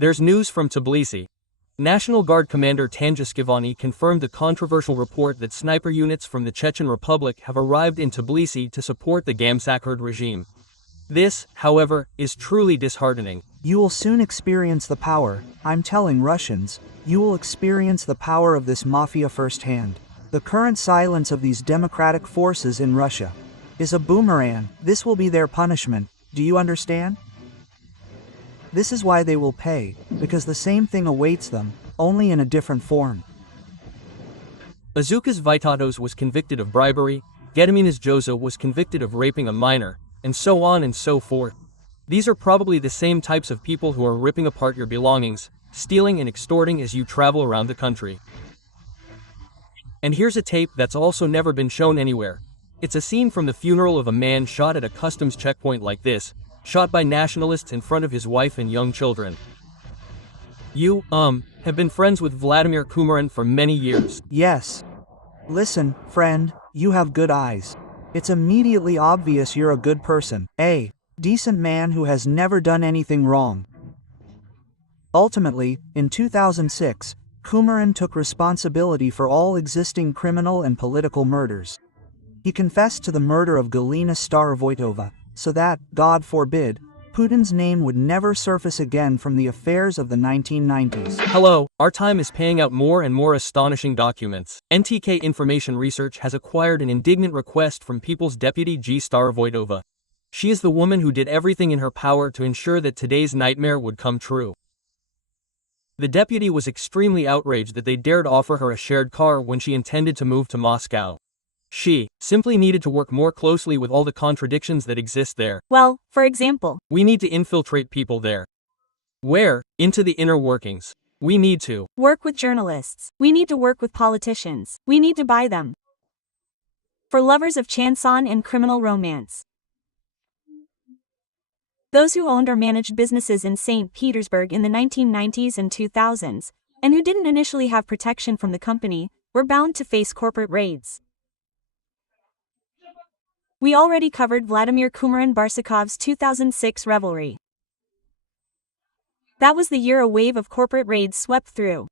There's news from Tbilisi. National Guard Commander Tangiskivani confirmed the controversial report that sniper units from the Chechen Republic have arrived in Tbilisi to support the Gamsakhurd regime. This, however, is truly disheartening. You will soon experience the power, I'm telling Russians, you will experience the power of this mafia firsthand. The current silence of these democratic forces in Russia is a boomerang. This will be their punishment, do you understand? This is why they will pay, because the same thing awaits them, only in a different form. Azukas Vitatos was convicted of bribery, Gediminas Joza was convicted of raping a minor, and so on and so forth. These are probably the same types of people who are ripping apart your belongings, stealing and extorting as you travel around the country. And here's a tape that's also never been shown anywhere. It's a scene from the funeral of a man shot at a customs checkpoint like this, shot by nationalists in front of his wife and young children. You, have been friends with Vladimir Kumar for many years. Yes. Listen, friend, you have good eyes. It's immediately obvious you're a good person, a decent man who has never done anything wrong. Ultimately, in 2006, Kumurin took responsibility for all existing criminal and political murders. He confessed to the murder of Galina Starovoitova, so that, God forbid, Putin's name would never surface again from the affairs of the 1990s. Hello, our time is paying out more and more astonishing documents. NTK Information Research has acquired an indignant request from People's Deputy G. Starovoitova. She is the woman who did everything in her power to ensure that today's nightmare would come true. The deputy was extremely outraged that they dared offer her a shared car when she intended to move to Moscow. She simply needed to work more closely with all the contradictions that exist there. Well, for example, we need to infiltrate people there. Where? Into the inner workings. We need to work with journalists. We need to work with politicians. We need to buy them. For lovers of chanson and criminal romance. Those who owned or managed businesses in St. Petersburg in the 1990s and 2000s, and who didn't initially have protection from the company, were bound to face corporate raids. We already covered Vladimir Kumurin-Barsakov's 2006 revelry. That was the year a wave of corporate raids swept through.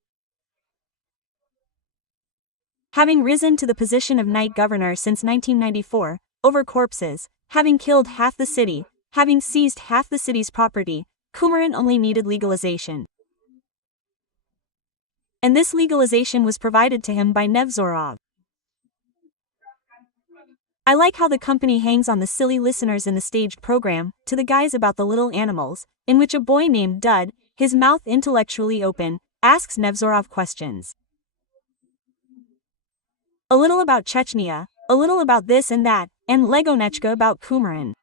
Having risen to the position of night governor since 1994, over corpses, having killed half the city, having seized half the city's property, Kumurin only needed legalization. And this legalization was provided to him by Nevzorov. I like how the company hangs on the silly listeners in the staged program, To the Guys About the Little Animals, in which a boy named Dud, his mouth intellectually open, asks Nevzorov questions. A little about Chechnya, a little about this and that, and Legonechka about Kumurin.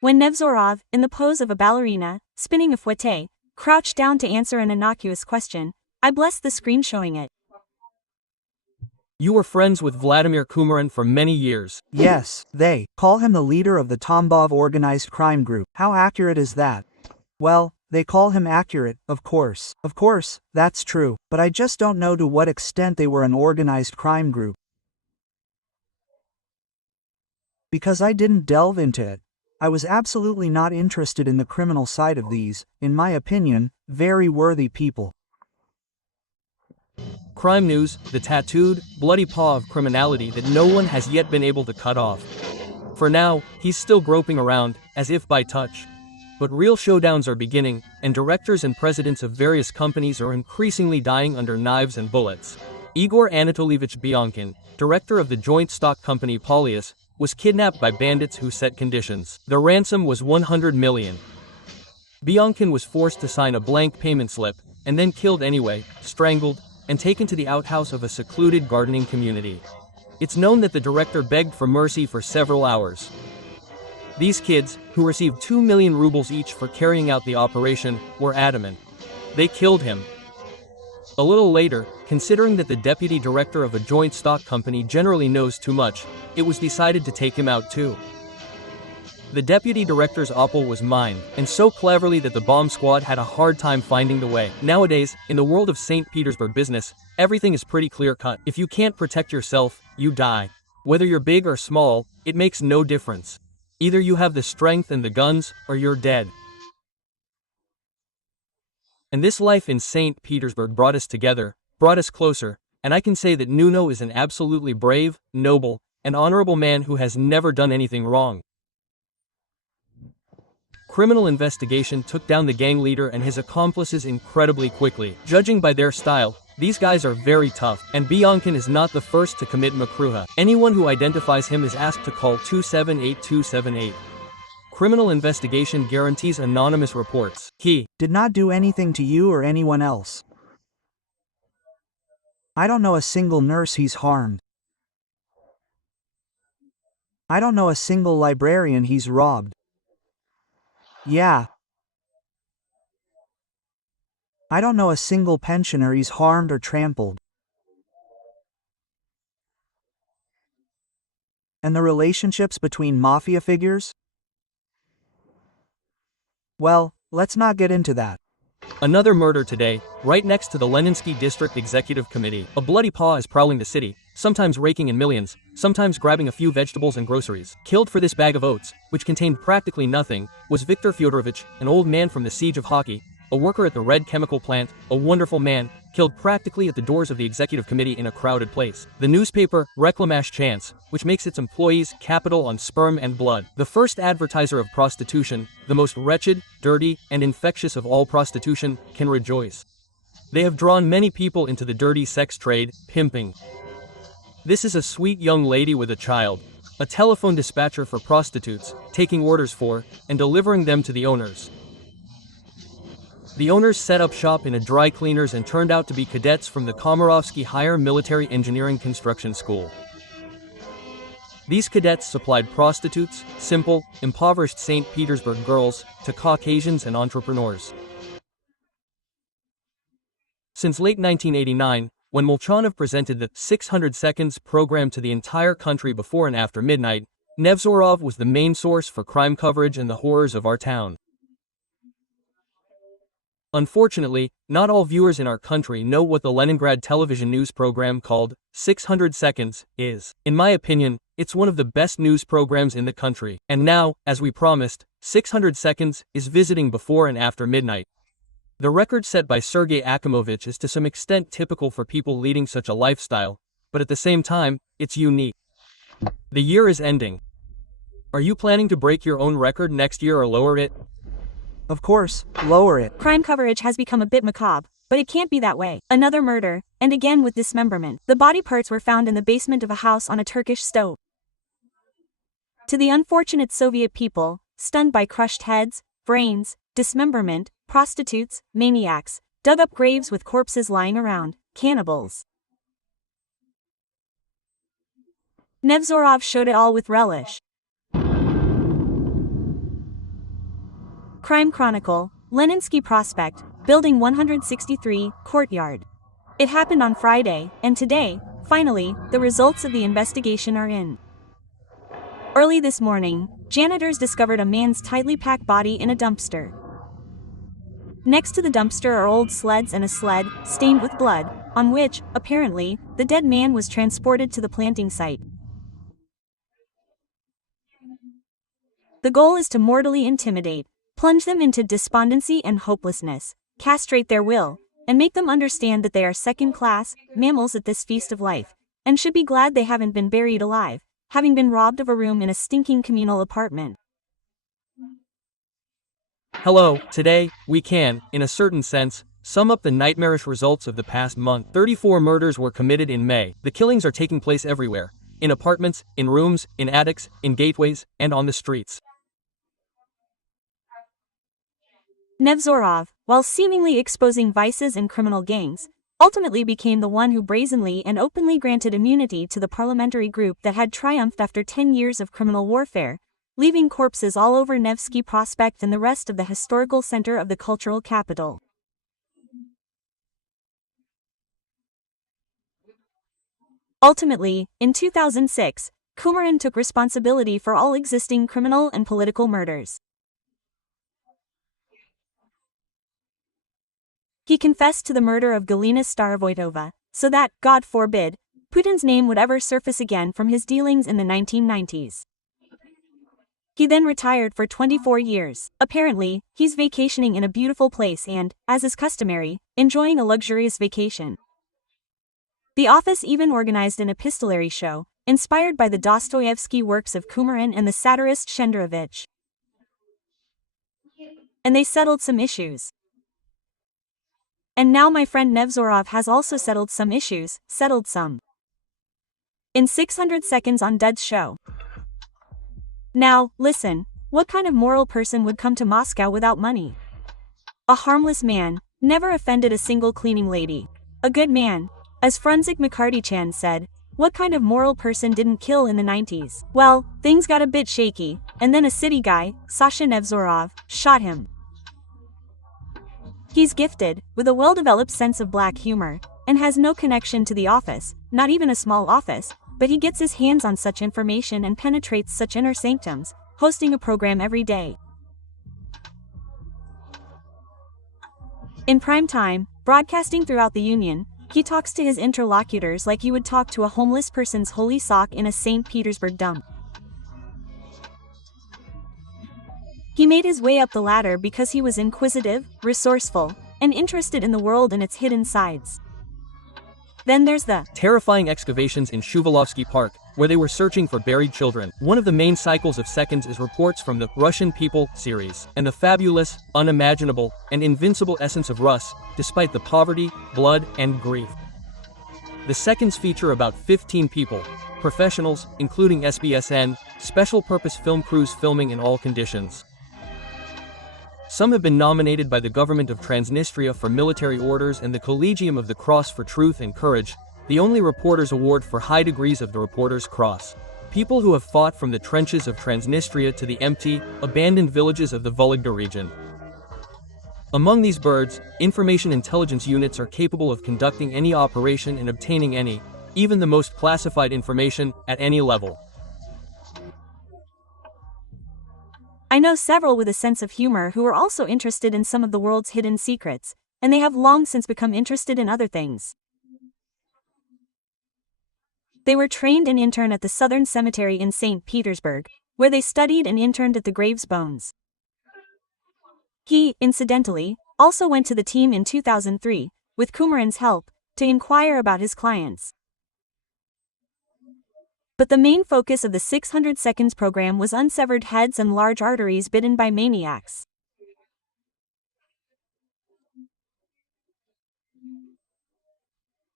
When Nevzorov, in the pose of a ballerina, spinning a fouette, crouched down to answer an innocuous question, I blessed the screen showing it. You were friends with Vladimir Kumurin for many years. Yes, they call him the leader of the Tambov organized crime group. How accurate is that? Well, they call him accurate, of course. Of course, that's true, but I just don't know to what extent they were an organized crime group. Because I didn't delve into it. I was absolutely not interested in the criminal side of these, in my opinion, very worthy people. Crime news, the tattooed, bloody paw of criminality that no one has yet been able to cut off. For now, he's still groping around, as if by touch. But real showdowns are beginning, and directors and presidents of various companies are increasingly dying under knives and bullets. Igor Anatolievich Biankin, director of the joint stock company Polius, was kidnapped by bandits who set conditions. The ransom was 100 million. Biankin was forced to sign a blank payment slip, and then killed anyway, strangled, and taken to the outhouse of a secluded gardening community. It's known that the director begged for mercy for several hours. These kids, who received 2 million rubles each for carrying out the operation, were adamant. They killed him. A little later, considering that the deputy director of a joint stock company generally knows too much, it was decided to take him out too. The deputy director's opal was mined, and so cleverly that the bomb squad had a hard time finding the way. Nowadays, in the world of St. Petersburg business, everything is pretty clear-cut. If you can't protect yourself, you die. Whether you're big or small, it makes no difference. Either you have the strength and the guns, or you're dead. And this life in St. Petersburg brought us together, brought us closer, and I can say that Nuno is an absolutely brave, noble, and honorable man who has never done anything wrong. Criminal investigation took down the gang leader and his accomplices incredibly quickly. Judging by their style, these guys are very tough, and Biancan is not the first to commit makruha. Anyone who identifies him is asked to call 278-278. Criminal investigation guarantees anonymous reports. He did not do anything to you or anyone else. I don't know a single nurse he's harmed. I don't know a single librarian he's robbed. Yeah. I don't know a single pensioner he's harmed or trampled. And the relationships between mafia figures? Well, let's not get into that. Another murder today, right next to the Leninsky District Executive Committee. A bloody paw is prowling the city, sometimes raking in millions, sometimes grabbing a few vegetables and groceries. Killed for this bag of oats, which contained practically nothing, was Viktor Fyodorovich, an old man from the siege of Hockey, a worker at the Red Chemical Plant, a wonderful man, killed practically at the doors of the executive committee in a crowded place. The newspaper, Reklamash Chance, which makes its employees capital on sperm and blood. The first advertiser of prostitution, the most wretched, dirty, and infectious of all prostitution, can rejoice. They have drawn many people into the dirty sex trade, pimping. This is a sweet young lady with a child, a telephone dispatcher for prostitutes, taking orders for, and delivering them to the owners. The owners set up shop in a dry cleaners and turned out to be cadets from the Komarovsky Higher Military Engineering Construction School. These cadets supplied prostitutes, simple, impoverished St. Petersburg girls, to Caucasians and entrepreneurs. Since late 1989, when Molchanov presented the 600 Seconds program to the entire country before and after midnight, Nevzorov was the main source for crime coverage and the horrors of our town. Unfortunately, not all viewers in our country know what the Leningrad television news program called 600 Seconds is. In my opinion, it's one of the best news programs in the country. And now, as we promised, 600 Seconds is visiting before and after midnight. The record set by Sergei Akimovich is to some extent typical for people leading such a lifestyle, but at the same time, it's unique. The year is ending. Are you planning to break your own record next year or lower it? Of course, lower it. Crime coverage has become a bit macabre, but it can't be that way. Another murder, and again with dismemberment. The body parts were found in the basement of a house on a Turkish stove. To the unfortunate Soviet people, stunned by crushed heads, brains, dismemberment, prostitutes, maniacs, dug up graves with corpses lying around, cannibals. Nevzorov showed it all with relish. Crime Chronicle, Leninsky Prospect, Building 163, Courtyard. It happened on Friday, and today, finally, the results of the investigation are in. Early this morning, janitors discovered a man's tightly packed body in a dumpster. Next to the dumpster are old sleds and a sled, stained with blood, on which, apparently, the dead man was transported to the planting site. The goal is to mortally intimidate, plunge them into despondency and hopelessness, castrate their will, and make them understand that they are second-class mammals at this feast of life, and should be glad they haven't been buried alive, having been robbed of a room in a stinking communal apartment. Hello, today, we can, in a certain sense, sum up the nightmarish results of the past month. 34 murders were committed in May. The killings are taking place everywhere. In apartments, in rooms, in attics, in gateways, and on the streets. Nevzorov, while seemingly exposing vices and criminal gangs, ultimately became the one who brazenly and openly granted immunity to the parliamentary group that had triumphed after 10 years of criminal warfare, leaving corpses all over Nevsky Prospect and the rest of the historical center of the cultural capital. Ultimately, in 2006, Kumarин took responsibility for all existing criminal and political murders. He confessed to the murder of Galina Starovoitova, so that, God forbid, Putin's name would ever surface again from his dealings in the 1990s. He then retired for 24 years. Apparently, he's vacationing in a beautiful place and, as is customary, enjoying a luxurious vacation. The office even organized an epistolary show, inspired by the Dostoevsky works of Kumar and the satirist Shenderovich. And they settled some issues. And now my friend Nevzorov has also settled some issues, in 600 seconds on Dud's show. Now, listen, what kind of moral person would come to Moscow without money? A harmless man, never offended a single cleaning lady. A good man. As Frunzik McCarty-chan said, what kind of moral person didn't kill in the 90s? Well, things got a bit shaky, and then a city guy, Sasha Nevzorov, shot him. He's gifted, with a well-developed sense of black humor, and has no connection to the office, not even a small office, but he gets his hands on such information and penetrates such inner sanctums, hosting a program every day. In prime time, broadcasting throughout the Union, he talks to his interlocutors like you would talk to a homeless person's holy sock in a St. Petersburg dump. He made his way up the ladder because he was inquisitive, resourceful, and interested in the world and its hidden sides. Then there's the terrifying excavations in Shuvalovsky Park, where they were searching for buried children. One of the main cycles of seconds is reports from the Russian People series, and the fabulous, unimaginable, and invincible essence of Rus, despite the poverty, blood, and grief. The seconds feature about 15 people, professionals, including SBSN, special-purpose film crews filming in all conditions. Some have been nominated by the government of Transnistria for military orders and the Collegium of the Cross for Truth and Courage, the only reporters award for high degrees of the Reporter's Cross. People who have fought from the trenches of Transnistria to the empty, abandoned villages of the Vologda region. Among these birds, information intelligence units are capable of conducting any operation and obtaining any, even the most classified information, at any level. I know several with a sense of humor who are also interested in some of the world's hidden secrets, and they have long since become interested in other things. They were trained and interned at the Southern Cemetery in St. Petersburg, where they studied and interned at the grave's bones. He, incidentally, also went to the team in 2003, with Kumarin's help, to inquire about his clients. But the main focus of the 600 Seconds program was unsevered heads and large arteries bitten by maniacs.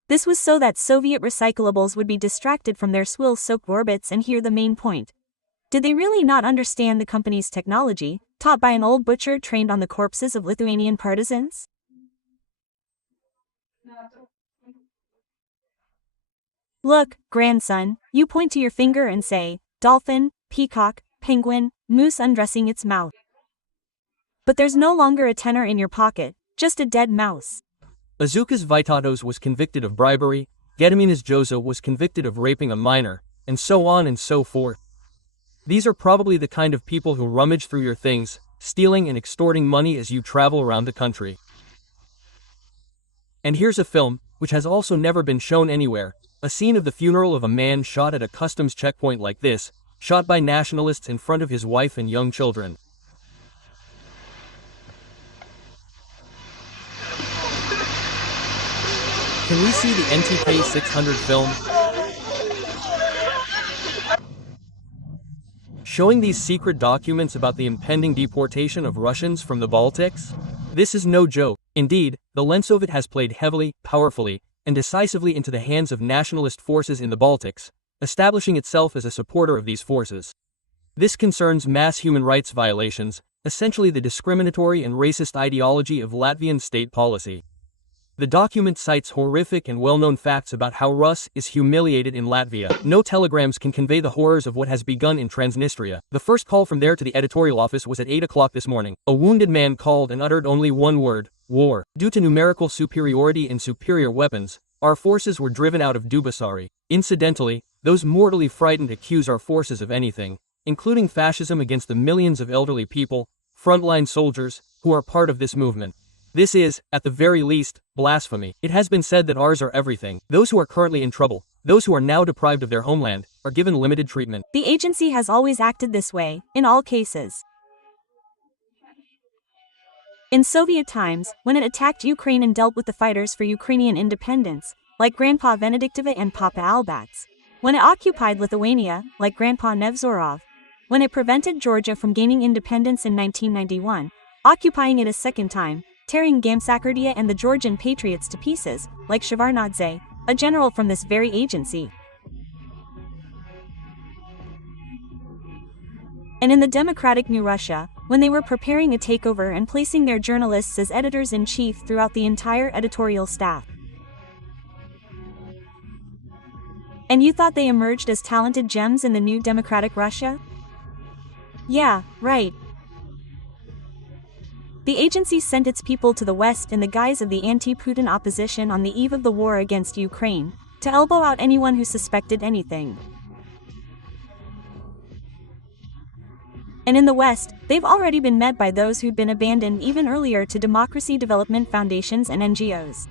This was so that Soviet recyclables would be distracted from their swill-soaked orbits and hear the main point. Did they really not understand the company's technology, taught by an old butcher trained on the corpses of Lithuanian partisans? Look, grandson, you point to your finger and say, dolphin, peacock, penguin, moose undressing its mouth. But there's no longer a tenor in your pocket, just a dead mouse. Azukas Vitatos was convicted of bribery, Gediminas Jozo was convicted of raping a minor, and so on and so forth. These are probably the kind of people who rummage through your things, stealing and extorting money as you travel around the country. And here's a film, which has also never been shown anywhere, a scene of the funeral of a man shot at a customs checkpoint like this, shot by nationalists in front of his wife and young children. Can we see the NTK 600 film? Showing these secret documents about the impending deportation of Russians from the Baltics? This is no joke. Indeed, the Lensoviet has played heavily, powerfully, and decisively into the hands of nationalist forces in the Baltics, establishing itself as a supporter of these forces. This concerns mass human rights violations, essentially the discriminatory and racist ideology of Latvian state policy. The document cites horrific and well-known facts about how Rus is humiliated in Latvia. No telegrams can convey the horrors of what has begun in Transnistria. The first call from there to the editorial office was at 8 o'clock this morning. A wounded man called and uttered only one word: war. Due to numerical superiority and superior weapons, our forces were driven out of Dubasari. Incidentally, those mortally frightened accuse our forces of anything, including fascism against the millions of elderly people, frontline soldiers, who are part of this movement. This is, at the very least, blasphemy. It has been said that ours are everything. Those who are currently in trouble, those who are now deprived of their homeland are given limited treatment. The agency has always acted this way, in all cases. In Soviet times, when it attacked Ukraine and dealt with the fighters for Ukrainian independence, like Grandpa Venediktova and Papa Albats. When it occupied Lithuania, like Grandpa Nevzorov. When it prevented Georgia from gaining independence in 1991, occupying it a second time, tearing Gamsakardia and the Georgian patriots to pieces, like Shevardnadze, a general from this very agency. And in the democratic New Russia, when they were preparing a takeover and placing their journalists as editors-in-chief throughout the entire editorial staff. And you thought they emerged as talented gems in the new democratic Russia? Yeah, right. The agency sent its people to the West in the guise of the anti-Putin opposition on the eve of the war against Ukraine, to elbow out anyone who suspected anything. And in the West, they've already been met by those who'd been abandoned even earlier to democracy development foundations and NGOs.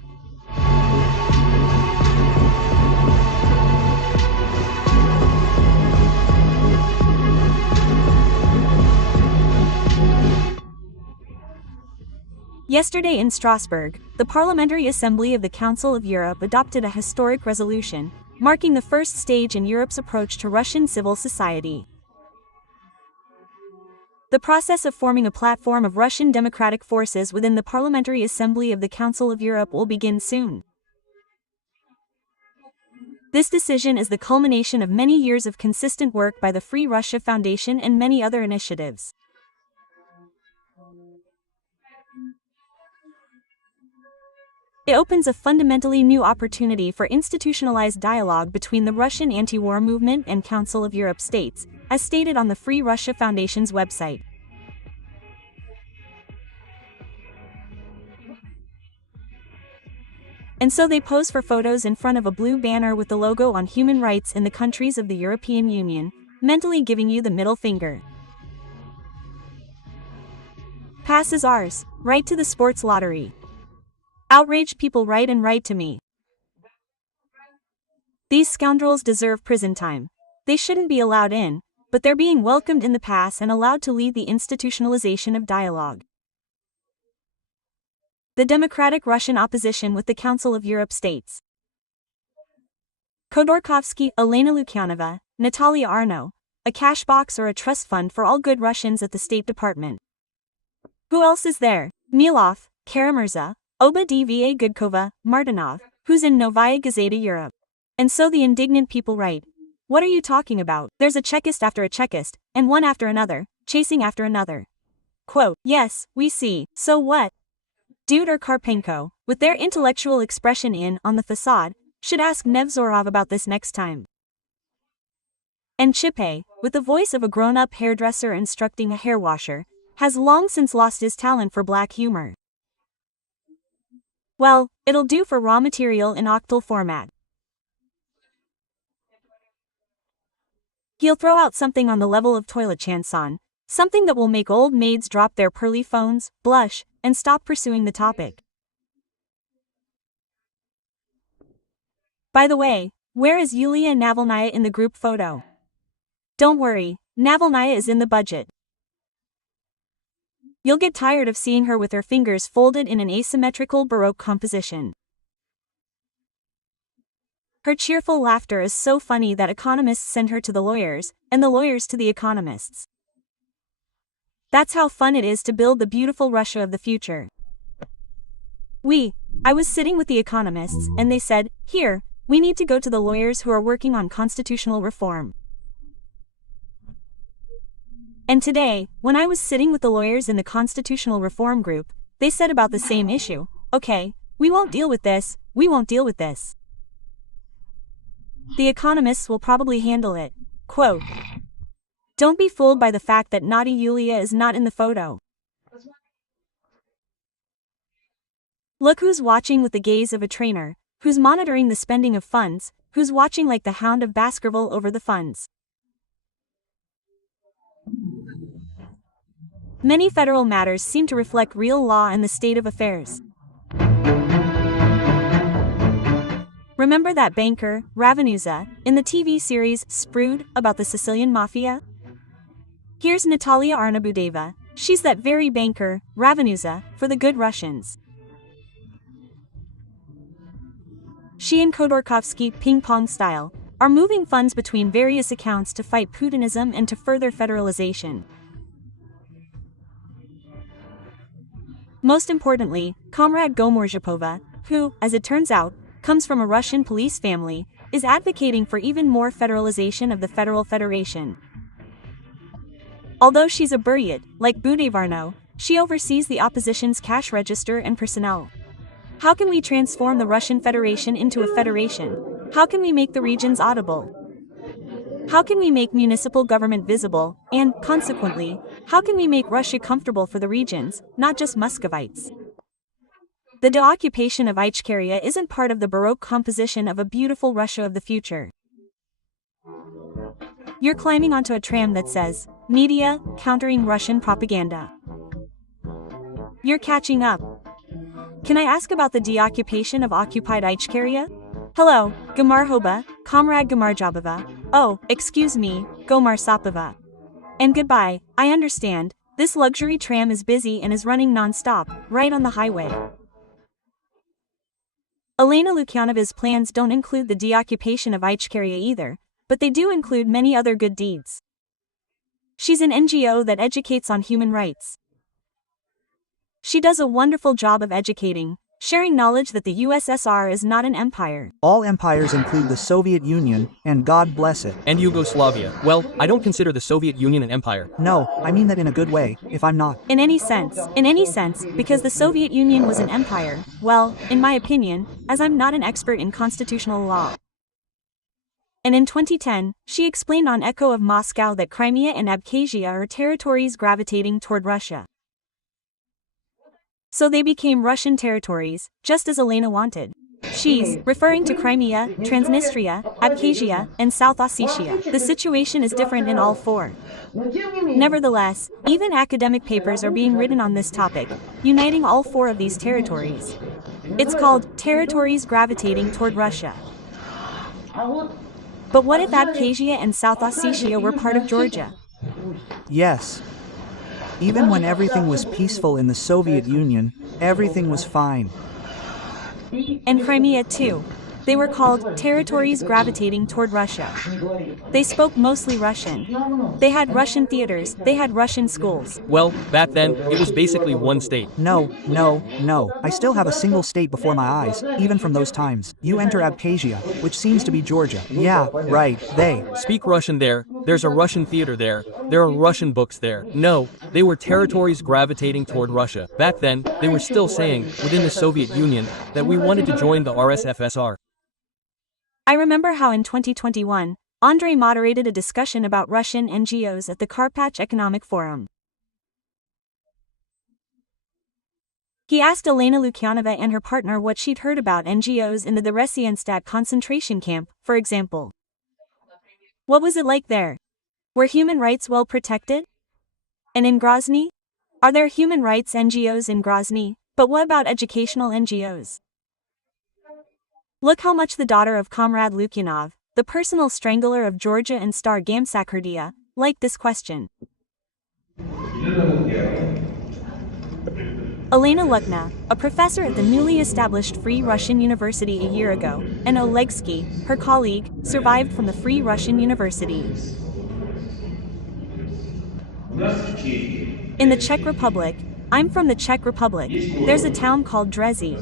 Yesterday in Strasbourg, the Parliamentary Assembly of the Council of Europe adopted a historic resolution, marking the first stage in Europe's approach to Russian civil society. The process of forming a platform of Russian democratic forces within the Parliamentary Assembly of the Council of Europe will begin soon. This decision is the culmination of many years of consistent work by the Free Russia Foundation and many other initiatives. It opens a fundamentally new opportunity for institutionalized dialogue between the Russian anti-war movement and Council of Europe states, as stated on the Free Russia Foundation's website. And so they pose for photos in front of a blue banner with the logo on human rights in the countries of the European Union, mentally giving you the middle finger. Pass is ours, right to the sports lottery. Outraged people write and write to me. These scoundrels deserve prison time. They shouldn't be allowed in, but they're being welcomed in the pass and allowed to lead the institutionalization of dialogue. The democratic Russian opposition with the Council of Europe states. Khodorkovsky, Elena Lukyanova, Natalia Arno, a cash box or a trust fund for all good Russians at the State Department. Who else is there? Milov, Karamirza, Oba Dva Gudkova, Martinov, who's in Novaya Gazeta Europe. And so the indignant people write, what are you talking about? There's a Chekist after a Chekist, and one after another, chasing after another. Quote, yes, we see, so what? Dude or Karpenko, with their intellectual expression on the facade, should ask Nevzorov about this next time. And Chipe, with the voice of a grown-up hairdresser instructing a hairwasher, has long since lost his talent for black humor. Well, it'll do for raw material in octal format. He'll throw out something on the level of toilet chanson, something that will make old maids drop their pearly phones, blush, and stop pursuing the topic. By the way, where is Yulia Navalnaya in the group photo? Don't worry, Navalnaya is in the budget. You'll get tired of seeing her with her fingers folded in an asymmetrical Baroque composition. Her cheerful laughter is so funny that economists send her to the lawyers, and the lawyers to the economists. That's how fun it is to build the beautiful Russia of the future. I was sitting with the economists, and they said, here, we need to go to the lawyers who are working on constitutional reform. And today, when I was sitting with the lawyers in the constitutional reform group, they said about the same issue, okay, we won't deal with this, we won't deal with this. The economists will probably handle it. Quote, don't be fooled by the fact that naughty Yulia is not in the photo. Look who's watching with the gaze of a trainer, who's monitoring the spending of funds, who's watching like the hound of Baskerville over the funds. Many federal matters seem to reflect real law and the state of affairs. Remember that banker, Ravenusa, in the TV series Sprood about the Sicilian Mafia? Here's Natalia Arnabudeva. She's that very banker, Ravenusa, for the good Russians. She and Khodorkovsky, ping-pong style, are moving funds between various accounts to fight Putinism and to further federalization. Most importantly, Comrade Gomorzhapova, who, as it turns out, comes from a Russian police family, is advocating for even more federalization of the Federal Federation. Although she's a buryat, like Budevarno, she oversees the opposition's cash register and personnel. How can we transform the Russian Federation into a federation? How can we make the regions audible? How can we make municipal government visible, and, consequently, how can we make Russia comfortable for the regions, not just Muscovites? The deoccupation of Ichkeria isn't part of the Baroque composition of a beautiful Russia of the future. You're climbing onto a tram that says, Media, countering Russian propaganda. You're catching up. Can I ask about the deoccupation of occupied Ichkeria? Hello, Gamarhoba, Comrade Gamarjabova. Oh, excuse me, Gomarsapova. And goodbye, I understand, this luxury tram is busy and is running non-stop, right on the highway. Elena Lukyanov's plans don't include the deoccupation of Ichkeria either, but they do include many other good deeds. She's an NGO that educates on human rights. She does a wonderful job of educating, sharing knowledge that the USSR is not an empire. All empires include the Soviet Union, and God bless it. And Yugoslavia. Well, I don't consider the Soviet Union an empire. No, I mean that in a good way, if I'm not. In any sense, because the Soviet Union was an empire, well, in my opinion, as I'm not an expert in constitutional law. And in 2010, she explained on Echo of Moscow that Crimea and Abkhazia are territories gravitating toward Russia. So they became Russian territories, just as Elena wanted. She's referring to Crimea, Transnistria, Abkhazia, and South Ossetia. The situation is different in all four. Nevertheless, even academic papers are being written on this topic, uniting all four of these territories. It's called Territories Gravitating Toward Russia. But what if Abkhazia and South Ossetia were part of Georgia? Yes. Even when everything was peaceful in the Soviet Union, everything was fine. And Crimea too. They were called territories gravitating toward Russia. They spoke mostly Russian. They had Russian theaters, they had Russian schools. Well, back then, it was basically one state. No. I still have a single state before my eyes, even from those times. You enter Abkhazia, which seems to be Georgia. Yeah, right, they speak Russian there, there's a Russian theater there are Russian books there. No, they were territories gravitating toward Russia. Back then, they were still saying, within the Soviet Union, that we wanted to join the RSFSR. I remember how in 2021, Andrei moderated a discussion about Russian NGOs at the Karpach Economic Forum. He asked Elena Lukyanova and her partner what she'd heard about NGOs in the Theresienstadt concentration camp, for example. What was it like there? Were human rights well protected? And in Grozny? Are there human rights NGOs in Grozny? But what about educational NGOs? Look how much the daughter of Comrade Lukyanov, the personal strangler of Georgia and star Gamsakhurdia, liked this question. Elena Lukna, a professor at the newly established Free Russian University a year ago, and Olegsky, her colleague, survived from the Free Russian University. In the Czech Republic, I'm from the Czech Republic, there's a town called Drezy.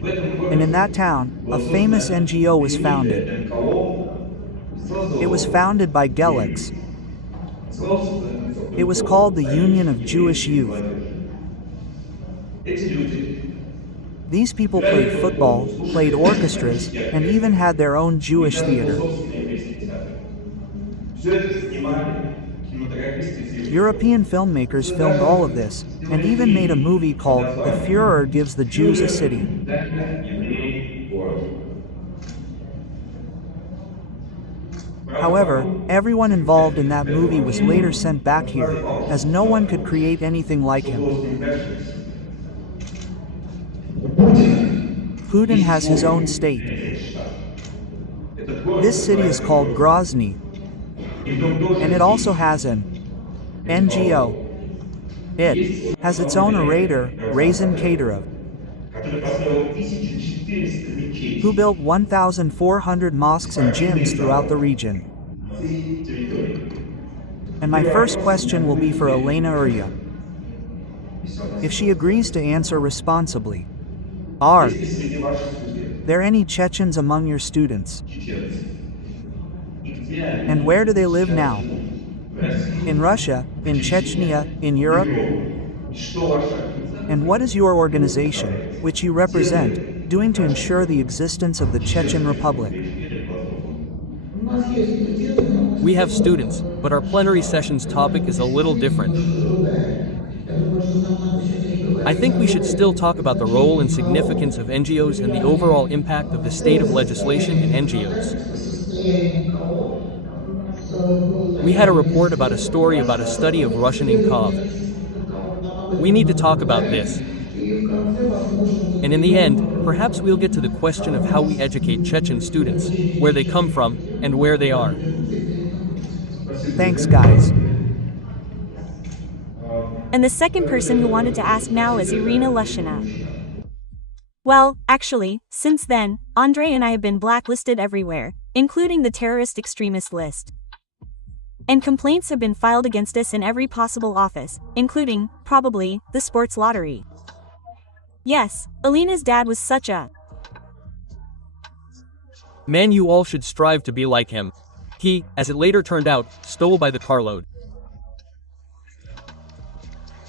And in that town, a famous NGO was founded. It was founded by Geleks. It was called the Union of Jewish Youth. These people played football, played orchestras, and even had their own Jewish theater. European filmmakers filmed all of this, and even made a movie called The Führer Gives the Jews a City. However, everyone involved in that movie was later sent back here, as no one could create anything like him. Putin has his own state. This city is called Grozny, and it also has an NGO. It has its own orator, Razin Kadyrov, who built 1,400 mosques and gyms throughout the region. And my first question will be for Elena Urya. If she agrees to answer responsibly. Are there any Chechens among your students? And where do they live now? In Russia, in Chechnya, in Europe? And what is your organization, which you represent, doing to ensure the existence of the Chechen Republic? We have students, but our plenary session's topic is a little different. I think we should still talk about the role and significance of NGOs and the overall impact of the state of legislation in NGOs. We had a report about a story about a study of Russian in Kov. We need to talk about this. And in the end, perhaps we'll get to the question of how we educate Chechen students, where they come from, and where they are. Thanks, guys. And the second person who wanted to ask now is Irina Lushina. Well, actually, since then, Andrei and I have been blacklisted everywhere, including the terrorist extremist list. And complaints have been filed against us in every possible office, including, probably, the sports lottery. Yes, Alina's dad was such a Man, you all should strive to be like him. He, as it later turned out, stole by the carload.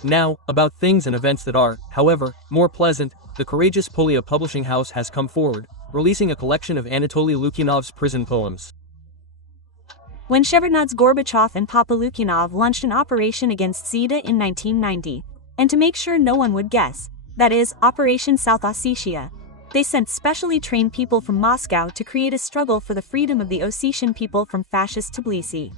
Now, about things and events that are, however, more pleasant, the courageous Polya publishing house has come forward, releasing a collection of Anatoly Lukyanov's prison poems. When Shevardnadze Gorbachev and Papa Lukyanov launched an operation against Zita in 1990, and to make sure no one would guess, that is, Operation South Ossetia, they sent specially trained people from Moscow to create a struggle for the freedom of the Ossetian people from fascist Tbilisi.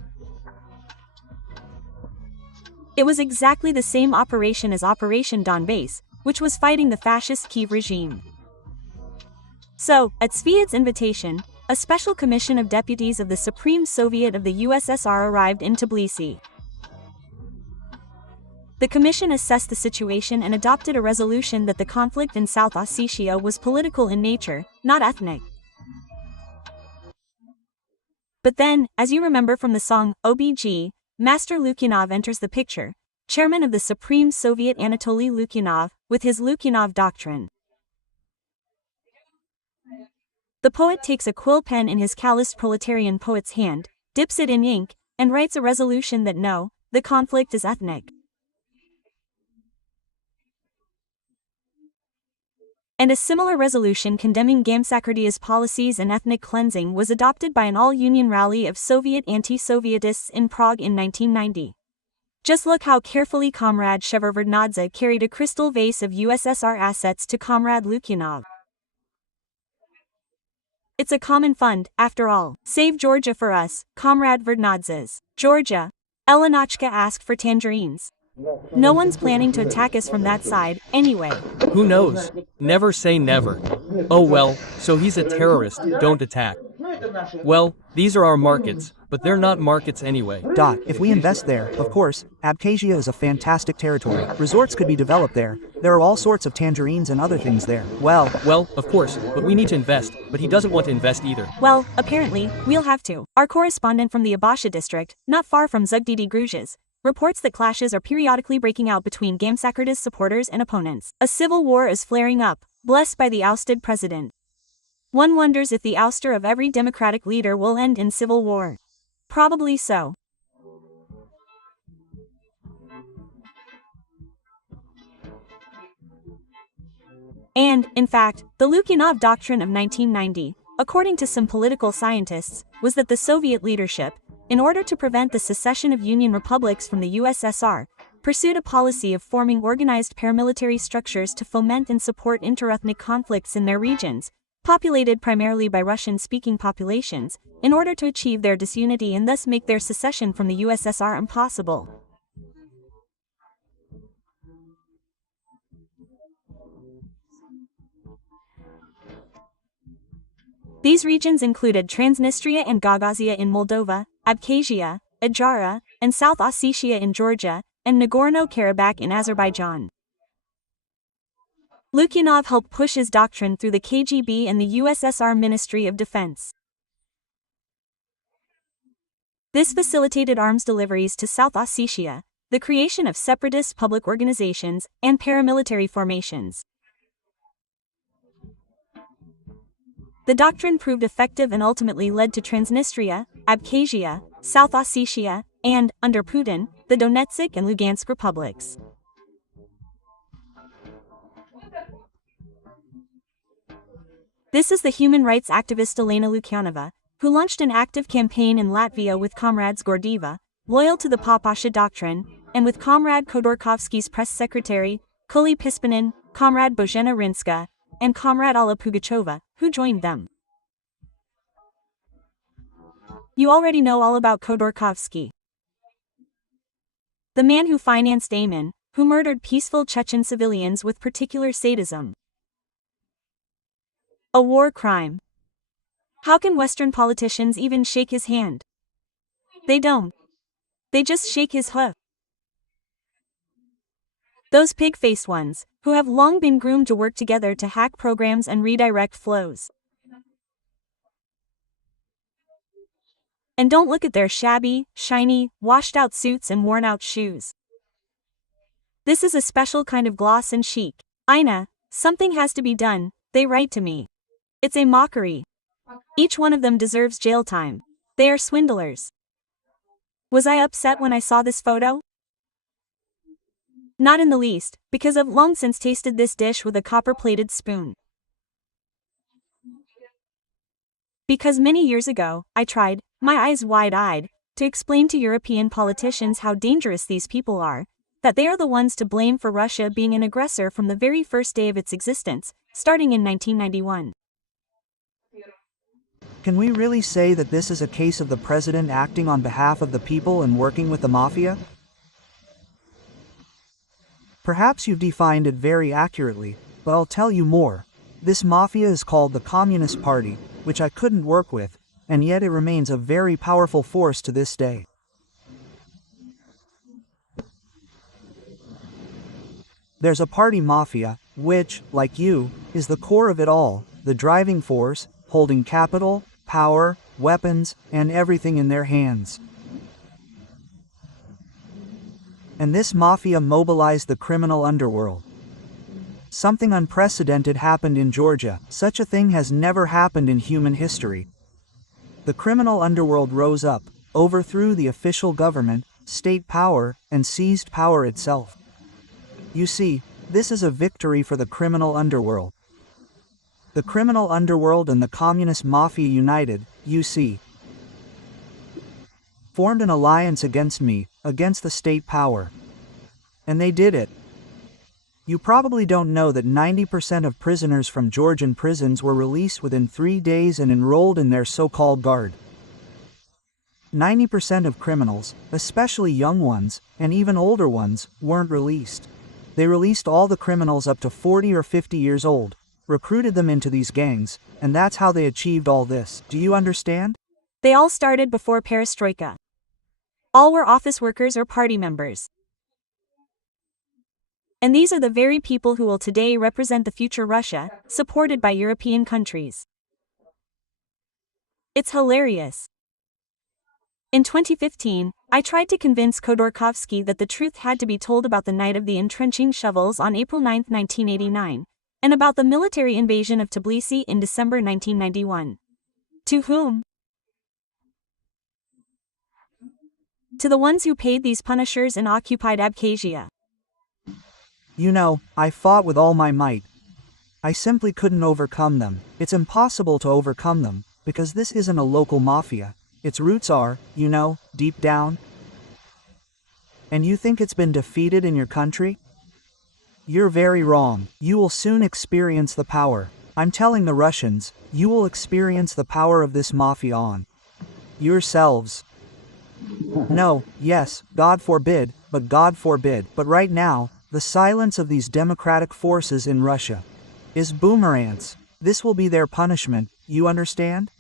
It was exactly the same operation as Operation Donbass, which was fighting the fascist Kiev regime. So, at Sviat's invitation, a special commission of deputies of the Supreme Soviet of the USSR arrived in Tbilisi. The commission assessed the situation and adopted a resolution that the conflict in South Ossetia was political in nature, not ethnic. But then, as you remember from the song OBG, Master Lukyanov enters the picture, chairman of the Supreme Soviet Anatoly Lukyanov, with his Lukyanov doctrine. The poet takes a quill pen in his calloused proletarian poet's hand, dips it in ink, and writes a resolution that no, the conflict is ethnic. And a similar resolution condemning Gamsakardia's policies and ethnic cleansing was adopted by an all-union rally of Soviet anti-Sovietists in Prague in 1990. Just look how carefully Comrade Shevardnadze carried a crystal vase of USSR assets to Comrade Lukyanov. It's a common fund, after all. Save Georgia for us, Comrade Verdnadzes. Georgia. Elenochka asked for tangerines. No one's planning to attack us from that side, anyway. Who knows? Never say never. Oh well, so he's a terrorist, don't attack. Well, these are our markets, but they're not markets anyway. If we invest there, of course, Abkhazia is a fantastic territory. Resorts could be developed there. There are all sorts of tangerines and other things there. Well, of course, but we need to invest, but he doesn't want to invest either. Well, apparently, we'll have to. Our correspondent from the Abasha district, not far from Zugdidi Gruzhes, reports that clashes are periodically breaking out between Gamsakarda's supporters and opponents. A civil war is flaring up, blessed by the ousted president. One wonders if the ouster of every democratic leader will end in civil war. Probably so. And, in fact, the Lukyanov doctrine of 1990, according to some political scientists, was that the Soviet leadership, in order to prevent the secession of Union republics from the USSR, pursued a policy of forming organized paramilitary structures to foment and support interethnic conflicts in their regions, populated primarily by Russian-speaking populations, in order to achieve their disunity and thus make their secession from the USSR impossible. These regions included Transnistria and Gagauzia in Moldova, Abkhazia, Adjara, and South Ossetia in Georgia, and Nagorno-Karabakh in Azerbaijan. Lukyanov helped push his doctrine through the KGB and the USSR Ministry of Defense. This facilitated arms deliveries to South Ossetia, the creation of separatist public organizations, and paramilitary formations. The doctrine proved effective and ultimately led to Transnistria, Abkhazia, South Ossetia, and, under Putin, the Donetsk and Lugansk republics. This is the human rights activist Elena Lukyanova, who launched an active campaign in Latvia with comrades Gordieva, loyal to the Papasha doctrine, and with comrade Khodorkovsky's press secretary, Kuli Pispinin, comrade Bozhena Rinska, and comrade Alla Pugacheva, who joined them. You already know all about Khodorkovsky, the man who financed Ayman, who murdered peaceful Chechen civilians with particular sadism. A war crime. How can Western politicians even shake his hand? They don't. They just shake his hoof. Those pig-faced ones, who have long been groomed to work together to hack programs and redirect flows. And don't look at their shabby, shiny, washed-out suits and worn-out shoes. This is a special kind of gloss and chic. Ina, something has to be done, they write to me. It's a mockery. Each one of them deserves jail time. They are swindlers. Was I upset when I saw this photo? Not in the least, because I've long since tasted this dish with a copper-plated spoon. Because many years ago, I tried, my eyes wide-eyed, to explain to European politicians how dangerous these people are, that they are the ones to blame for Russia being an aggressor from the very first day of its existence, starting in 1991. Can we really say that this is a case of the president acting on behalf of the people and working with the mafia? Perhaps you've defined it very accurately, but I'll tell you more. This mafia is called the Communist Party, which I couldn't work with, and yet it remains a very powerful force to this day. There's a party mafia, which, like you, is the core of it all, the driving force, holding capital, power, weapons, and everything in their hands. And this mafia mobilized the criminal underworld. Something unprecedented happened in Georgia. Such a thing has never happened in human history. The criminal underworld rose up, overthrew the official government, state power, and seized power itself. You see, this is a victory for the criminal underworld. The criminal underworld and the communist mafia united, you see, formed an alliance against me, against the state power. And they did it. You probably don't know that 90% of prisoners from Georgian prisons were released within 3 days and enrolled in their so-called guard. 90% of criminals, especially young ones, and even older ones, weren't released. They released all the criminals up to 40 or 50 years old, recruited them into these gangs, and that's how they achieved all this. Do you understand? They all started before Perestroika. All were office workers or party members. And these are the very people who will today represent the future Russia, supported by European countries. It's hilarious. In 2015, I tried to convince Khodorkovsky that the truth had to be told about the night of the entrenching shovels on April 9, 1989, and about the military invasion of Tbilisi in December 1991. To whom? To the ones who paid these punishers in occupied Abkhazia. You know, I fought with all my might. I simply couldn't overcome them. It's impossible to overcome them, because this isn't a local mafia. Its roots are, you know, deep down. And you think it's been defeated in your country? You're very wrong. You will soon experience the power. I'm telling the Russians, you will experience the power of this mafia on yourselves. No, yes, God forbid, but God forbid. But right now, the silence of these democratic forces in Russia is boomerangs. This will be their punishment, you understand?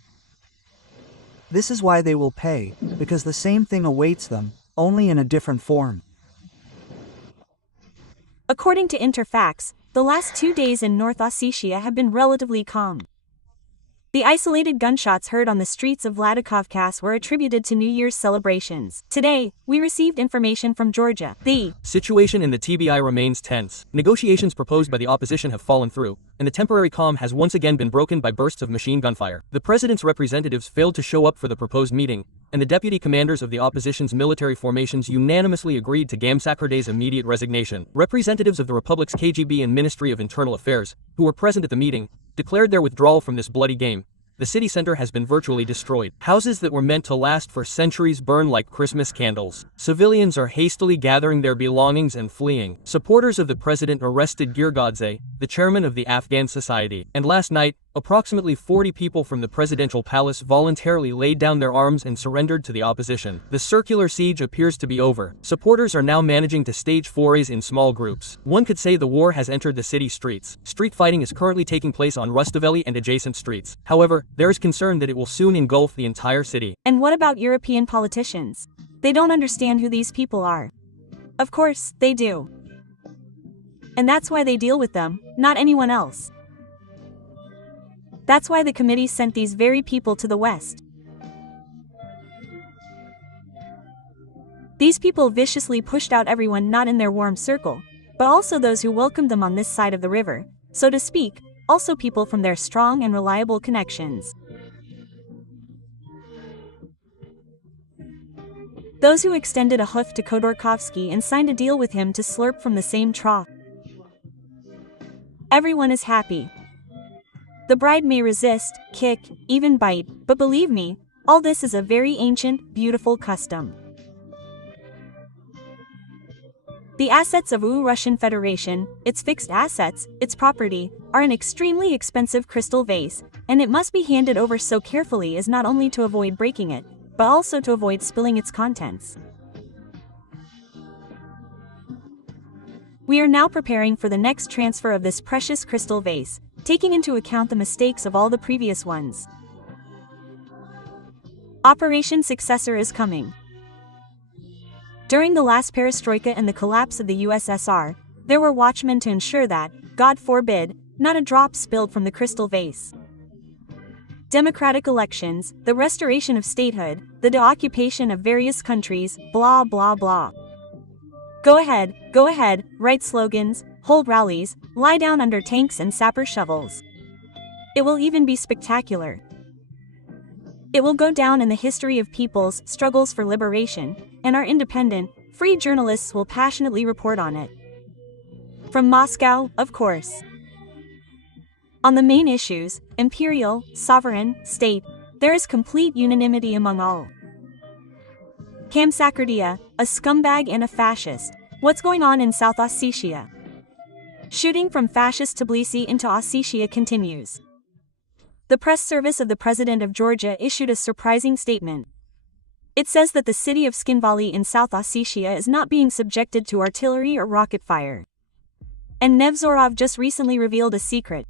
This is why they will pay, because the same thing awaits them, only in a different form. According to Interfax, the last 2 days in North Ossetia have been relatively calm. The isolated gunshots heard on the streets of Vladikavkaz were attributed to New Year's celebrations. Today, we received information from Georgia. The situation in the TBI remains tense. Negotiations proposed by the opposition have fallen through, and the temporary calm has once again been broken by bursts of machine gunfire. The president's representatives failed to show up for the proposed meeting, and the deputy commanders of the opposition's military formations unanimously agreed to Gamsakarday's immediate resignation. Representatives of the Republic's KGB and Ministry of Internal Affairs, who were present at the meeting, declared their withdrawal from this bloody game. The city center has been virtually destroyed. Houses that were meant to last for centuries burn like Christmas candles. Civilians are hastily gathering their belongings and fleeing. Supporters of the president arrested Girgadze, the chairman of the Afghan Society. And last night, approximately 40 people from the presidential palace voluntarily laid down their arms and surrendered to the opposition. The circular siege appears to be over. Supporters are now managing to stage forays in small groups. One could say the war has entered the city streets. Street fighting is currently taking place on Rustaveli and adjacent streets. However, there is concern that it will soon engulf the entire city. And what about European politicians? They don't understand who these people are. Of course, they do. And that's why they deal with them, not anyone else. That's why the committee sent these very people to the West. These people viciously pushed out everyone not in their warm circle, but also those who welcomed them on this side of the river, so to speak, also people from their strong and reliable connections. Those who extended a hoof to Khodorkovsky and signed a deal with him to slurp from the same trough. Everyone is happy. The bride may resist, kick, even bite, but believe me, all this is a very ancient, beautiful custom. The assets of Russian Federation, its fixed assets, its property, are an extremely expensive crystal vase, and it must be handed over so carefully as not only to avoid breaking it, but also to avoid spilling its contents. We are now preparing for the next transfer of this precious crystal vase, taking into account the mistakes of all the previous ones. Operation Successor is coming. During the last perestroika and the collapse of the USSR, there were watchmen to ensure that, God forbid, not a drop spilled from the crystal vase. Democratic elections, the restoration of statehood, the deoccupation of various countries, blah blah blah. Go ahead, write slogans, hold rallies, lie down under tanks and sapper shovels. It will even be spectacular. It will go down in the history of people's struggles for liberation, and our independent, free journalists will passionately report on it. From Moscow, of course. On the main issues, imperial, sovereign, state, there is complete unanimity among all. Gamsakardia, a scumbag and a fascist. What's going on in South Ossetia? Shooting from fascist Tbilisi into Ossetia continues. The press service of the president of Georgia issued a surprising statement. It says that the city of Skinvali in South Ossetia is not being subjected to artillery or rocket fire. And Nevzorov just recently revealed a secret.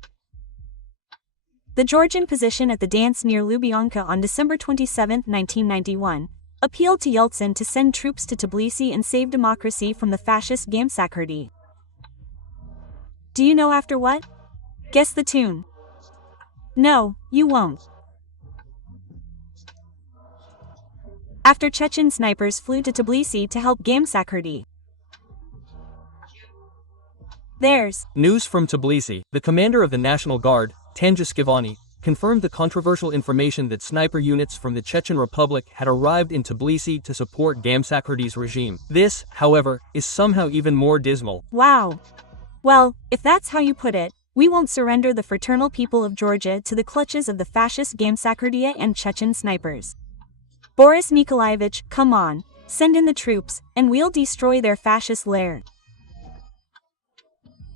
The Georgian position at the dance near Lubyanka on December 27, 1991, appealed to Yeltsin to send troops to Tbilisi and save democracy from the fascist Gamsakardy. Do you know after what? Guess the tune. No, you won't. After Chechen snipers flew to Tbilisi to help Gamsakardy. There's news from Tbilisi. The commander of the National Guard, Tangiskivani, confirmed the controversial information that sniper units from the Chechen Republic had arrived in Tbilisi to support Gamsakardy's regime. This, however, is somehow even more dismal. Wow. Well, if that's how you put it, we won't surrender the fraternal people of Georgia to the clutches of the fascist Gamsakardia and Chechen snipers. Boris Nikolaevich, come on, send in the troops, and we'll destroy their fascist lair.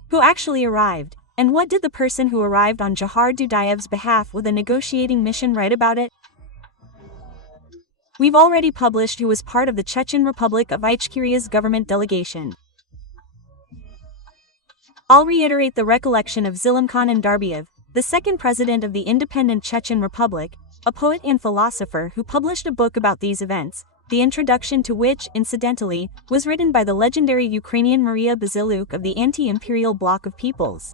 Who actually arrived? And what did the person who arrived on Jahar Dudayev's behalf with a negotiating mission write about it? We've already published who was part of the Chechen Republic of Ichkeria's government delegation. I'll reiterate the recollection of Zilimkhan and Darbiev, the second president of the independent Chechen Republic, a poet and philosopher who published a book about these events, the introduction to which, incidentally, was written by the legendary Ukrainian Maria Baziluk of the anti-imperial bloc of peoples.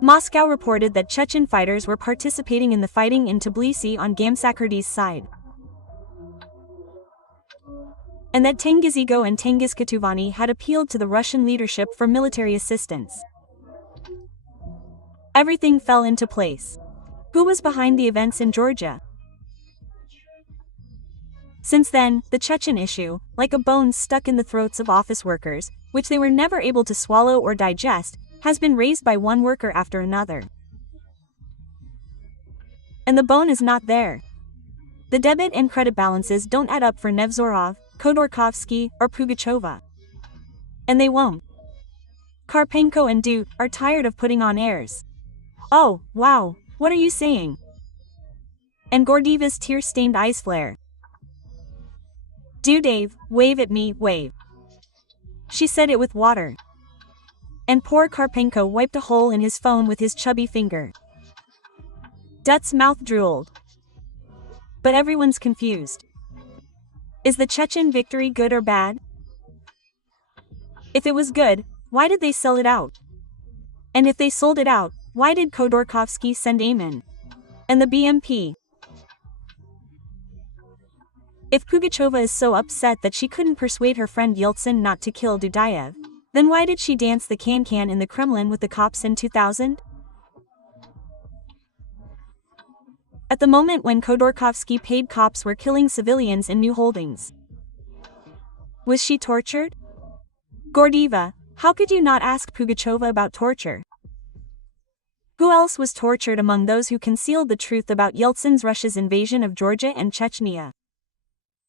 Moscow reported that Chechen fighters were participating in the fighting in Tbilisi on Gamsakhurdy's side, and that Tengizigo and Tengiz-Katuvani had appealed to the Russian leadership for military assistance. Everything fell into place. Who was behind the events in Georgia? Since then, the Chechen issue, like a bone stuck in the throats of office workers, which they were never able to swallow or digest, has been raised by one worker after another. And the bone is not there. The debit and credit balances don't add up for Nevzorov, Khodorkovsky, or Pugacheva. And they won't. Karpenko and Dut are tired of putting on airs. Oh, wow, what are you saying? And Gordeeva's tear-stained eyes flare. Do Dave, wave at me, wave. She said it with water. And poor Karpenko wiped a hole in his phone with his chubby finger. Dut's mouth drooled. But everyone's confused. Is the Chechen victory good or bad? If it was good, why did they sell it out? And if they sold it out, why did Khodorkovsky send Amen? And the BMP? If Pugacheva is so upset that she couldn't persuade her friend Yeltsin not to kill Dudayev, then why did she dance the can-can in the Kremlin with the cops in 2000? At the moment when Khodorkovsky paid cops were killing civilians in New Holdings. Was she tortured? Gordeeva, how could you not ask Pugacheva about torture? Who else was tortured among those who concealed the truth about Yeltsin's Russia's invasion of Georgia and Chechnya?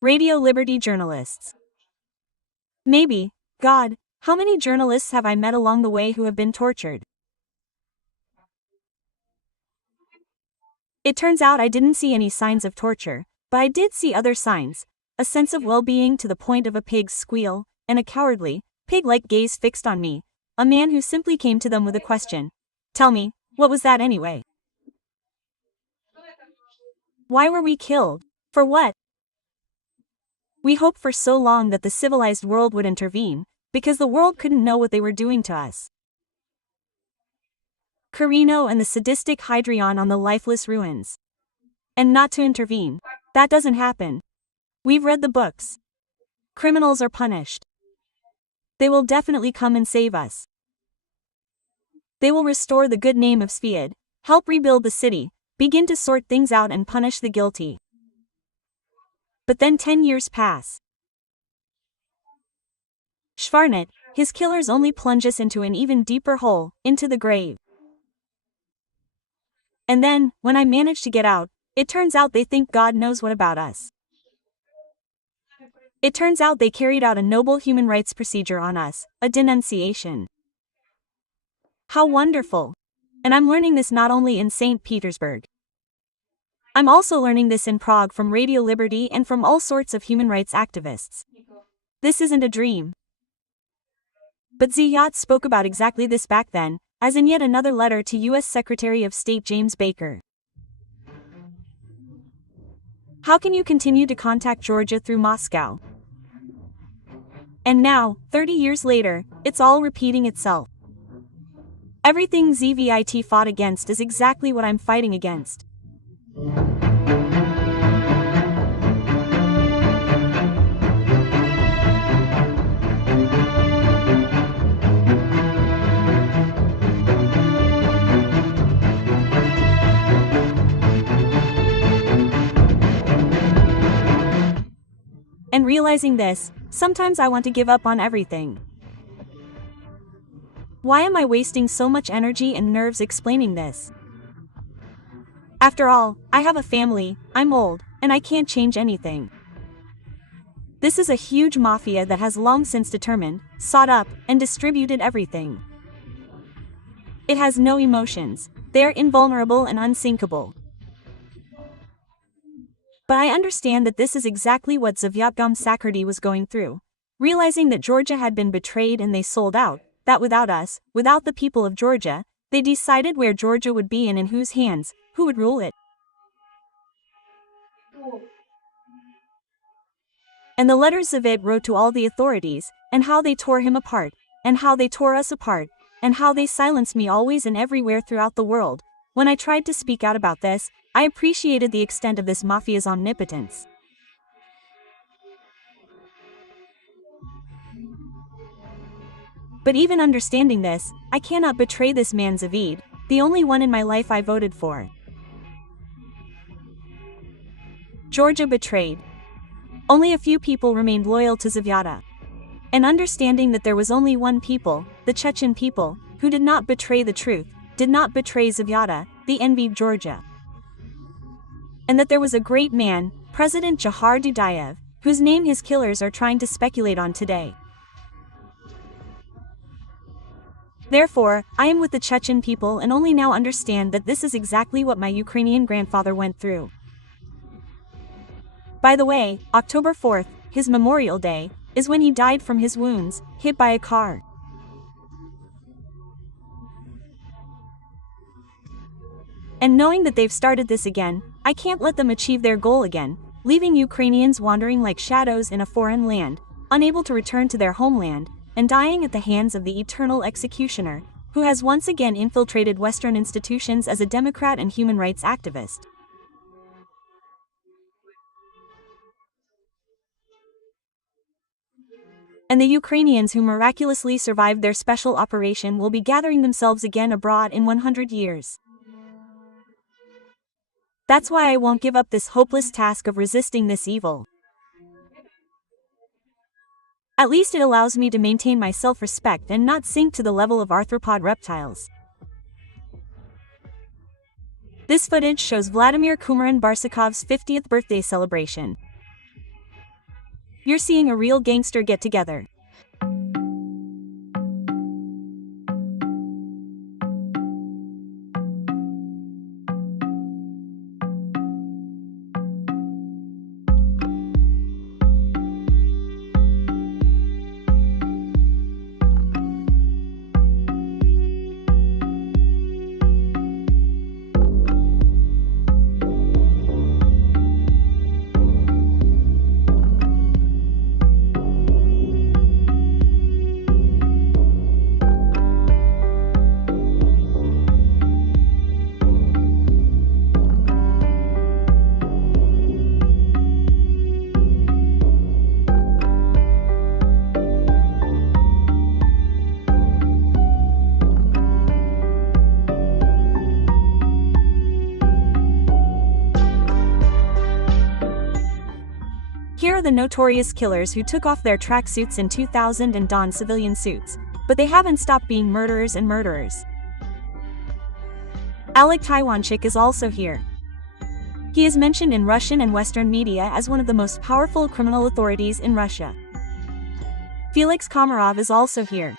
Radio Liberty journalists. Maybe. God, how many journalists have I met along the way who have been tortured? It turns out I didn't see any signs of torture, but I did see other signs, a sense of well-being to the point of a pig's squeal, and a cowardly, pig-like gaze fixed on me, a man who simply came to them with a question. Tell me, what was that anyway? Why were we killed? For what? We hoped for so long that the civilized world would intervene, because the world couldn't know what they were doing to us. Carino and the sadistic Hydrion on the lifeless ruins. And not to intervene. That doesn't happen. We've read the books. Criminals are punished. They will definitely come and save us. They will restore the good name of Sviad, help rebuild the city, begin to sort things out and punish the guilty. But then 10 years pass. Shvarnit, his killers only plunge us into an even deeper hole, into the grave. And then, when I manage to get out, it turns out they think God knows what about us. It turns out they carried out a noble human rights procedure on us, a denunciation. How wonderful! And I'm learning this not only in St. Petersburg. I'm also learning this in Prague from Radio Liberty and from all sorts of human rights activists. This isn't a dream. But Ziyad spoke about exactly this back then, as in yet another letter to U.S. Secretary of State James Baker. How can you continue to contact Georgia through Moscow? And now, 30 years later, it's all repeating itself. Everything ZVIT fought against is exactly what I'm fighting against. And realizing this, sometimes I want to give up on everything. Why am I wasting so much energy and nerves explaining this? After all, I have a family, I'm old, and I can't change anything. This is a huge mafia that has long since determined, sought up, and distributed everything. It has no emotions, they are invulnerable and unsinkable. But I understand that this is exactly what Zvyat Gamsakhurdy was going through. Realizing that Georgia had been betrayed and they sold out, that without us, without the people of Georgia, they decided where Georgia would be and in whose hands, who would rule it. And the letters of it wrote to all the authorities, and how they tore him apart, and how they tore us apart, and how they silenced me always and everywhere throughout the world. When I tried to speak out about this, I appreciated the extent of this mafia's omnipotence. But even understanding this, I cannot betray this man Zavid, the only one in my life I voted for. Georgia betrayed. Only a few people remained loyal to Zavyata. And understanding that there was only one people, the Chechen people, who did not betray the truth, did not betray Zavyata, they envied Georgia. And that there was a great man, President Jahar Dudayev, whose name his killers are trying to speculate on today. Therefore, I am with the Chechen people and only now understand that this is exactly what my Ukrainian grandfather went through. By the way, October 4th, his Memorial Day, is when he died from his wounds, hit by a car. And knowing that they've started this again, I can't let them achieve their goal again, leaving Ukrainians wandering like shadows in a foreign land, unable to return to their homeland, and dying at the hands of the eternal executioner, who has once again infiltrated Western institutions as a Democrat and human rights activist. And the Ukrainians who miraculously survived their special operation will be gathering themselves again abroad in 100 years. That's why I won't give up this hopeless task of resisting this evil. At least it allows me to maintain my self-respect and not sink to the level of arthropod reptiles. This footage shows Vladimir Kumarian Barsakov's 50th birthday celebration. You're seeing a real gangster get together. Here are the notorious killers who took off their tracksuits in 2000 and donned civilian suits, but they haven't stopped being murderers and murderers. Alek Taiwanchik is also here. He is mentioned in Russian and Western media as one of the most powerful criminal authorities in Russia. Felix Komarov is also here.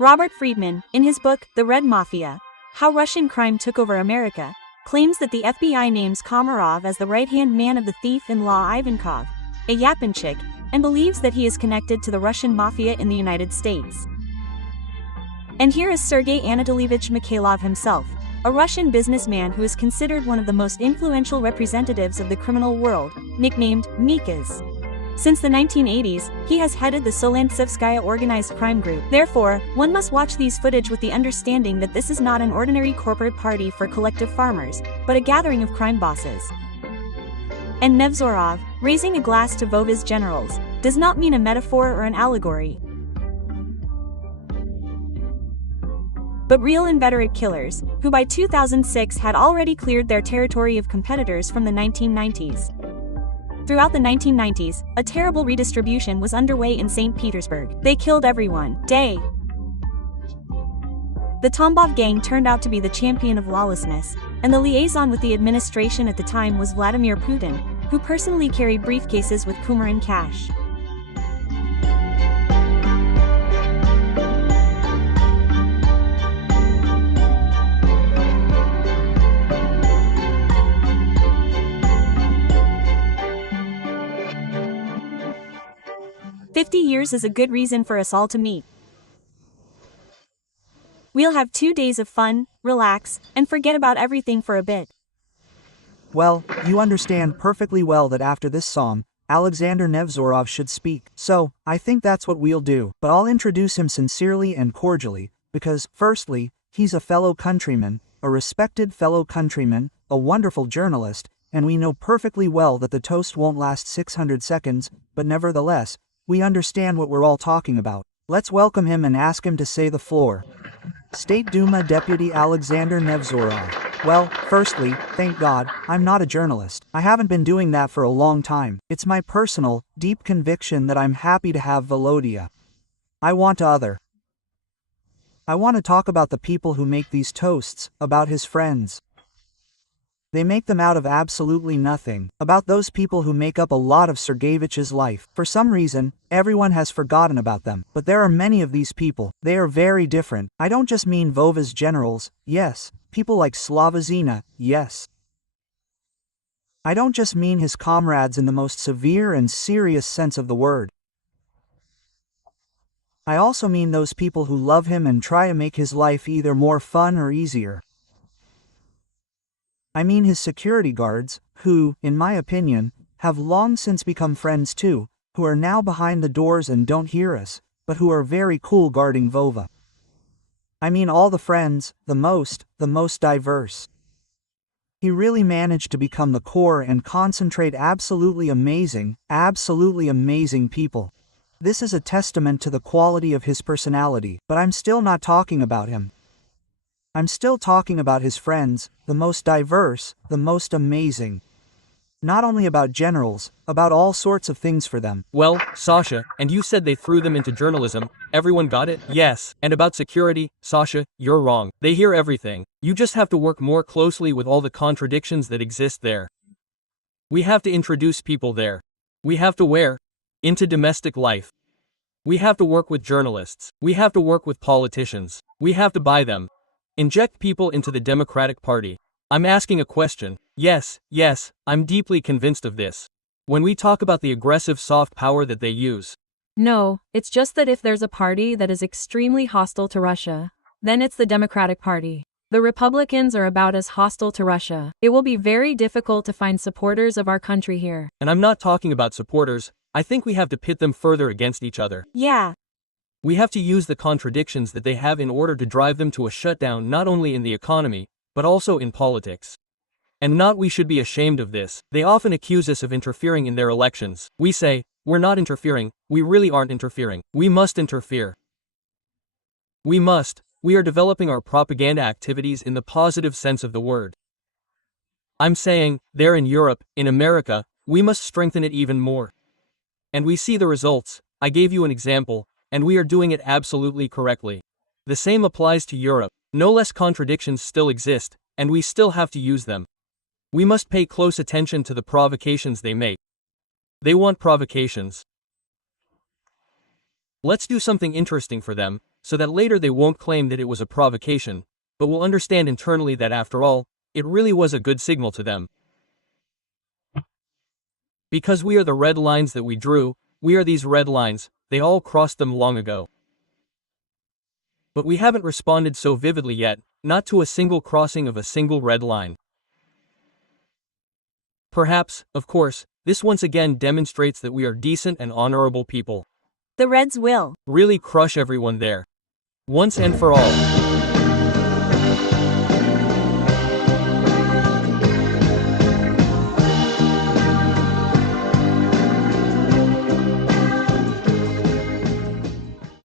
Robert Friedman, in his book, The Red Mafia, How Russian Crime Took Over America, claims that the FBI names Komarov as the right-hand man of the thief-in-law Ivankov, a Yapanchik, and believes that he is connected to the Russian mafia in the United States. And here is Sergei Anatolievich Mikhailov himself, a Russian businessman who is considered one of the most influential representatives of the criminal world, nicknamed Mikas. Since the 1980s, he has headed the Solantsevskaya organized crime group. Therefore, one must watch these footage with the understanding that this is not an ordinary corporate party for collective farmers, but a gathering of crime bosses. And Nevzorov, raising a glass to Vova's generals, does not mean a metaphor or an allegory, but real inveterate killers, who by 2006 had already cleared their territory of competitors from the 1990s. Throughout the 1990s, a terrible redistribution was underway in St. Petersburg. They killed everyone. The Tambov gang turned out to be the champion of lawlessness, and the liaison with the administration at the time was Vladimir Putin, who personally carried briefcases with Kumarian cash. "50 years is a good reason for us all to meet. We'll have 2 days of fun, relax, and forget about everything for a bit. Well, you understand perfectly well that after this song, Alexander Nevzorov should speak. So, I think that's what we'll do. But I'll introduce him sincerely and cordially, because, firstly, he's a fellow countryman, a respected fellow countryman, a wonderful journalist, and we know perfectly well that the toast won't last 600 seconds, but nevertheless, we understand what we're all talking about. Let's welcome him and ask him to say the floor. State Duma Deputy Alexander Nevzorov. Well, firstly, thank God, I'm not a journalist. I haven't been doing that for a long time. It's my personal, deep conviction that I'm happy to have Volodya. I want to talk about the people who make these toasts, about his friends. They make them out of absolutely nothing, about those people who make up a lot of Sergeyevich's life. For some reason, everyone has forgotten about them, but there are many of these people. They are very different. I don't just mean Vova's generals, yes, people like Slava Zina, yes. I don't just mean his comrades in the most severe and serious sense of the word. I also mean those people who love him and try to make his life either more fun or easier. I mean his security guards, who, in my opinion, have long since become friends too, who are now behind the doors and don't hear us, but who are very cool guarding Vova. I mean all the friends, the most diverse. He really managed to become the core and concentrate absolutely amazing people. This is a testament to the quality of his personality, but I'm still not talking about him. I'm still talking about his friends, the most diverse, the most amazing. Not only about generals, about all sorts of things for them. Well, Sasha, and you said they threw them into journalism, everyone got it? Yes. And about security, Sasha, you're wrong. They hear everything. You just have to work more closely with all the contradictions that exist there. We have to introduce people there. We have to wear into domestic life. We have to work with journalists. We have to work with politicians. We have to buy them. Inject people into the Democratic Party. I'm asking a question. Yes, I'm deeply convinced of this. When we talk about the aggressive soft power that they use. No, it's just that if there's a party that is extremely hostile to Russia, then it's the Democratic Party. The Republicans are about as hostile to Russia. It will be very difficult to find supporters of our country here. And I'm not talking about supporters. I think we have to pit them further against each other. Yeah. We have to use the contradictions that they have in order to drive them to a shutdown not only in the economy, but also in politics. And we should be ashamed of this. They often accuse us of interfering in their elections. We say, we're not interfering, we really aren't interfering. We must interfere. We are developing our propaganda activities in the positive sense of the word. I'm saying, there in Europe, in America, we must strengthen it even more. And we see the results. I gave you an example. And we are doing it absolutely correctly. The same applies to Europe. No less contradictions still exist, and we still have to use them. We must pay close attention to the provocations they make. They want provocations. Let's do something interesting for them, so that later they won't claim that it was a provocation, but will understand internally that after all, it really was a good signal to them. Because we are the red lines that we drew, we are these red lines. They all crossed them long ago. But we haven't responded so vividly yet, not to a single crossing of a single red line. Perhaps, of course, this once again demonstrates that we are decent and honorable people. The Reds will really crush everyone there. Once and for all.